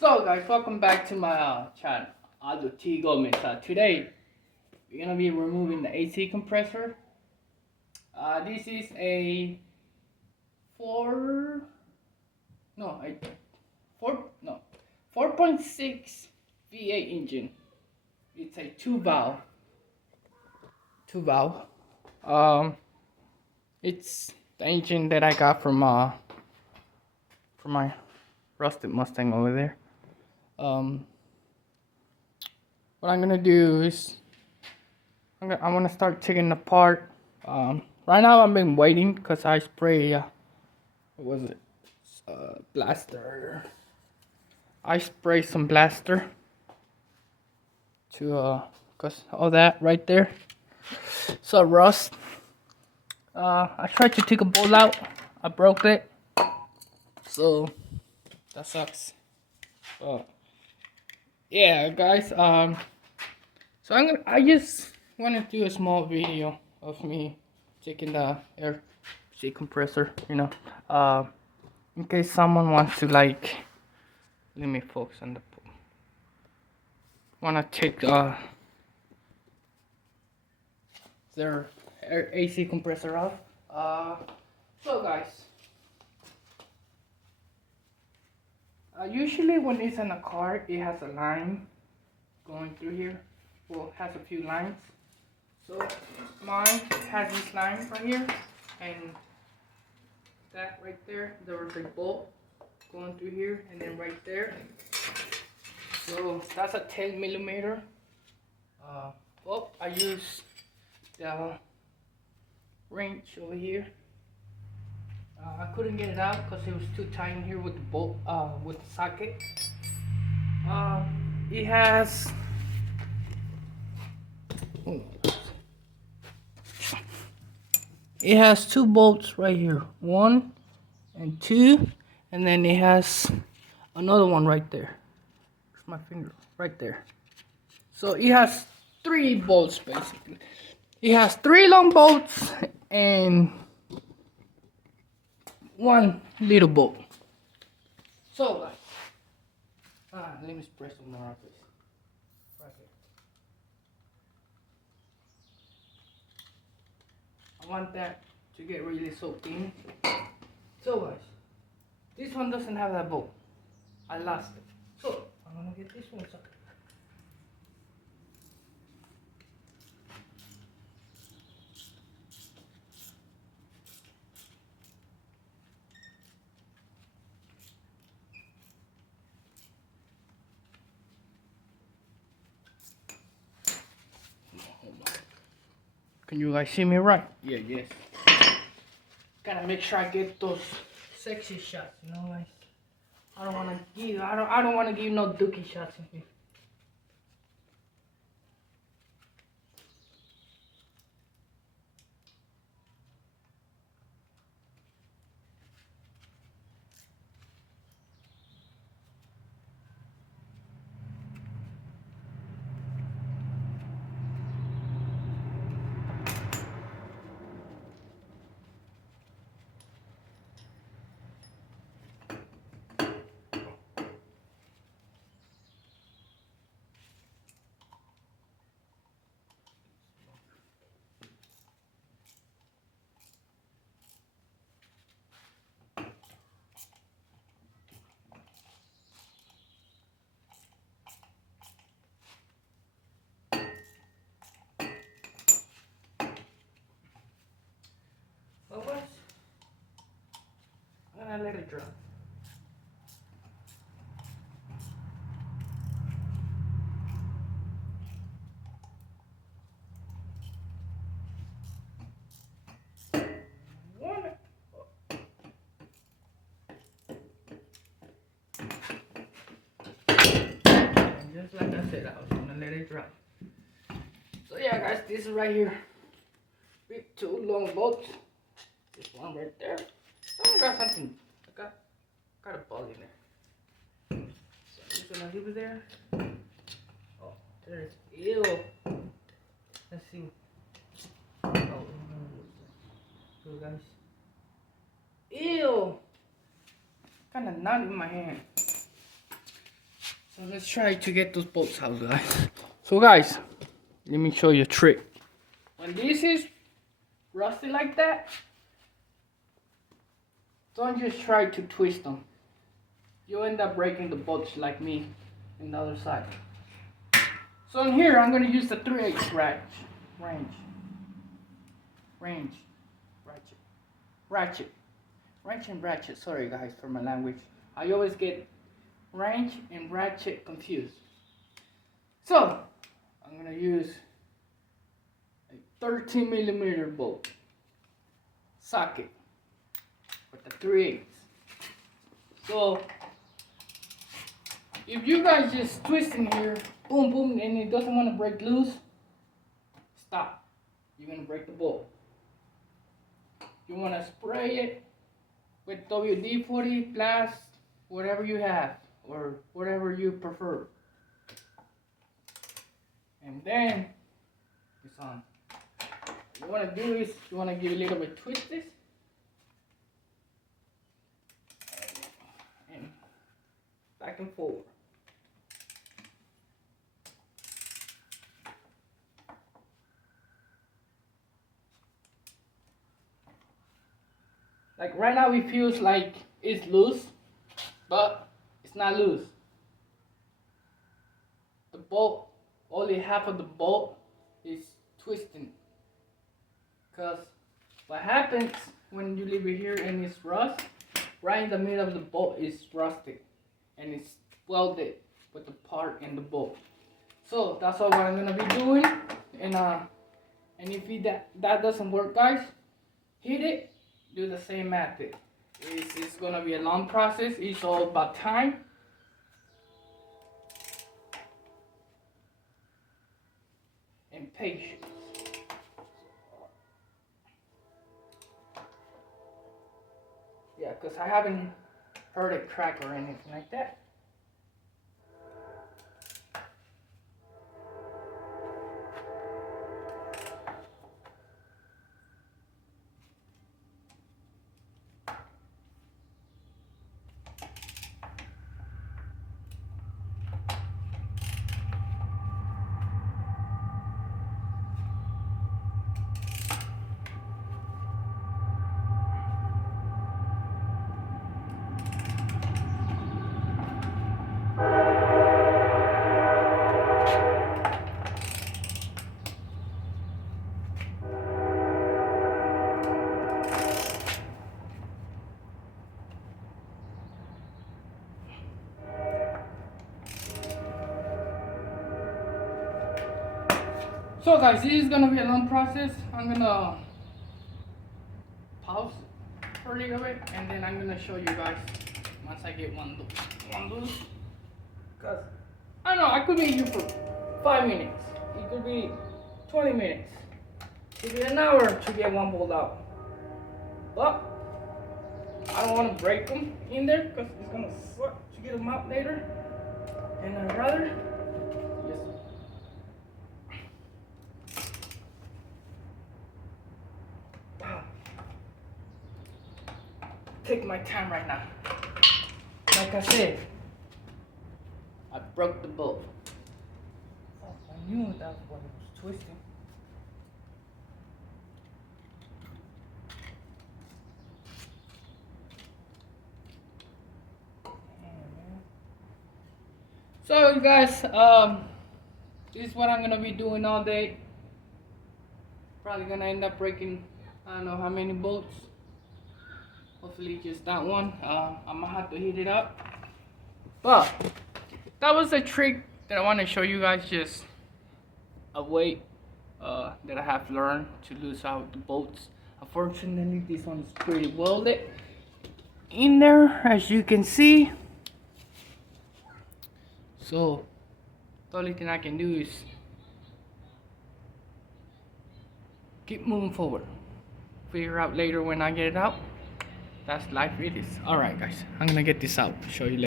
So guys, welcome back to my channel, Audio T Gomez. Today we're gonna be removing the AC compressor. This is a four no a four no 4.6 V8 engine. It's a two valve. It's the engine that I got from my rusted Mustang over there. What I'm gonna do is I want to start taking it apart. Right now I've been waiting because I spray what was it, blaster. I spray some blaster to cause all that right there, so rust. I tried to take a bolt out, I broke it, so that sucks. Yeah guys, so I just want to do a small video of me taking the air compressor, in case someone wants to, like, let me focus on the want to take their AC compressor off. So guys, usually when it's in a car, it has a line going through here. Well, it has a few lines. So mine has this line right here, and that right there, there was a bolt going through here, and then right there. So that's a 10 millimeter. Well, I use the wrench over here. I couldn't get it out because it was too tight in here with the bolt, with the socket. It has two bolts right here, 1 and 2, and then it has another one right there. Where's my finger? Right there. So it has 3 bolts basically. It has 3 long bolts and 1 little bolt. So let me spray some more of this right here. I want that to get really soaked in. So guys, this one doesn't have that bolt. I lost it. So I'm gonna get this one sucker. Can you guys see me right? Yeah, yes. Gotta make sure I get those sexy shots, guys. I don't wanna give you no dookie shots in here. Well, guys, I'm gonna let it dry. And just like I said, I was gonna let it dry. So yeah, guys, this is right here with 2 long bolts. This one right there. Oh, I got something. I got a bug in there. So I'm just gonna leave it there. Oh, there's ew. Let's see. Oh, so guys. Ew. Kinda knot in my hand. So let's try to get those bolts out, guys. So guys, let me show you a trick. When this is rusty like that, don't just try to twist them. You'll end up breaking the bolts like me in the other side. So in here, I'm going to use the 3/8 wrench and ratchet. Sorry guys for my language. I always get wrench and ratchet confused. So I'm going to use a 13mm bolt socket with the 3/8. So if you guys just twist in here, boom, boom, and it doesn't want to break loose, stop. You're going to break the bolt. You want to spray it with WD-40, Blast, whatever you have, or whatever you prefer. And then it's on. What you want to do is, you want to give it a little bit twist this. And back and forward. Like right now it feels like it's loose, but it's not loose. The bolt, only half of the bolt is twisting. Because what happens when you leave it here and it's rust, right in the middle of the bolt is rusted and it's welded with the part in the bolt. So that's all what I'm gonna be doing. And if that doesn't work, guys, hit it. Do the same method. It's gonna be a long process. It's all about time. And patience. Yeah, because I haven't heard it crack or anything like that. So guys, this is gonna be a long process. I'm gonna pause for a little bit and then I'm gonna show you guys once I get one loose. Cause I don't know, I could be here for 5 minutes. It could be 20 minutes. It could be an hour to get one bolt out. But I don't want to break them in there because it's gonna suck to get them out later. And I'd rather just take my time right now. Like I said, I broke the bolt. Oh, I knew that's what it was twisting. So you guys, this is what I'm gonna be doing all day. Probably gonna end up breaking, I don't know how many bolts. Hopefully just that one. I'm gonna have to heat it up. But that was the trick that I want to show you guys. Just a way that I have learned to lose out the bolts. Unfortunately, this one is pretty welded in there, as you can see. So the only thing I can do is keep moving forward. Figure out later when I get it out. That's life it is. Alright guys, I'm gonna get this out, show you later.